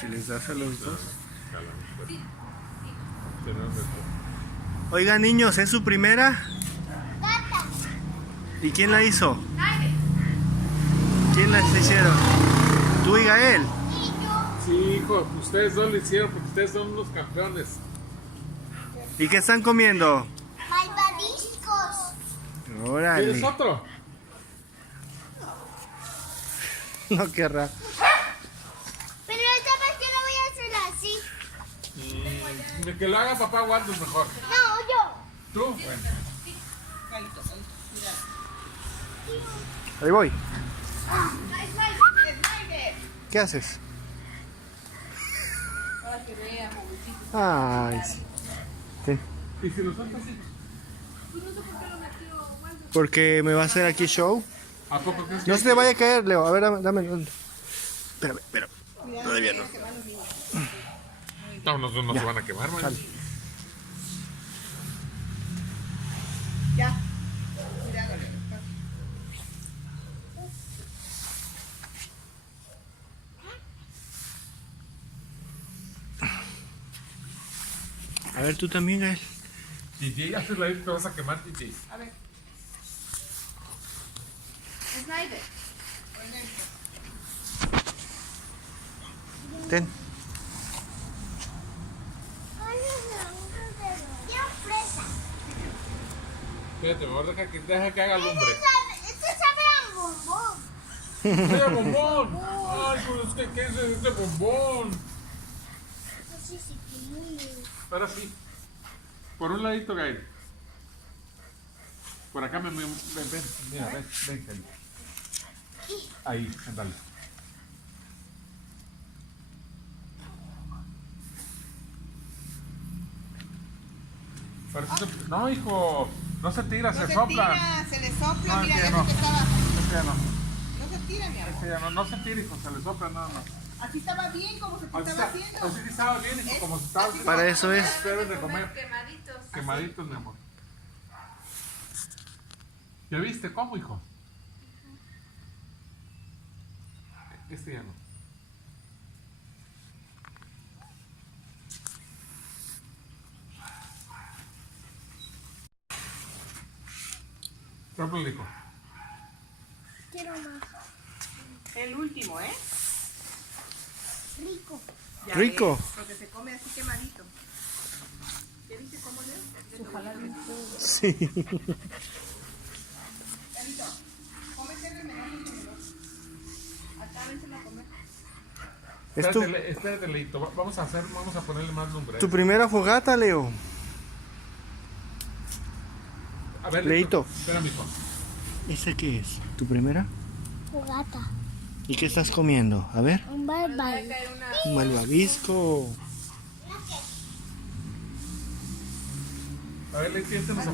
si les das a los dos. Oigan, niños, ¿es su primera? ¿Y quién la hizo? ¿Quién las hicieron? ¿Tú y Gael? Sí, hijo, ustedes dos lo hicieron porque ustedes son unos campeones. ¿Y qué están comiendo? Malvadiscos. ¿Quieres Órale. otro? No querrá. Pero esta vez yo no voy a hacer así. De que lo haga papá Waldo es mejor. No, yo. ¿Tú? Bueno. Ahí voy. ¿Qué haces? Ay, sí. Sí. ¿Y si lo sueltas así? Porque me va a hacer aquí show. ¿A poco crees que No se te vaya a caer, Leo. A ver, dame. Espérame. Todavía no. No se van a quemar, man. Sale. Ya. Cuidado. A ver, tú también, Gael. DJ, haces la te vas a quemar, DJ. A ver. Snyder. Ten. Quiero fresa. Fíjate, mejor deja que haga lumbre. Este sabe a bombón. ¡Mira, bombón! ¡Ay, pues ¿qué es este bombón? Así sí que muy. Ahora sí. Por un ladito, Gael. Por acá ven, mira, ven, Gael. Ahí, ándale. No, hijo, no se tira, No se se sopla. tira, se le sopla, No, mira, es que ya no. se te estaba. Es que ya no, No se tira, mi amor. es que ya no, no se tira, hijo, se le sopla nada más. Así estaba bien, como se te Así estaba está, haciendo. así sí estaba bien, hijo, como se estaba haciendo. Para eso es. Deben de comer Quemaditos. quemaditos, mi amor. ¿Ya viste cómo, hijo? Este ya no. Rómpelo, hijo. Quiero más. El último, ¿eh? Rico. Ya Rico. ves, porque se come así quemadito. ¿Ya viste cómo leo? Ojalá Sí. Carito, cómete el remedito. Acá vénselo a comer. Es tu, Espérate, Leito. Vamos a ponerle más lumbre. tu primera fogata, Leo. A ver, Leito. Espera, mijo. ¿Esa qué es? ¿Tu primera? Jugata. ¿Y qué estás comiendo? A ver. Un bye. Un malvavisco. A ver, Leito, este nos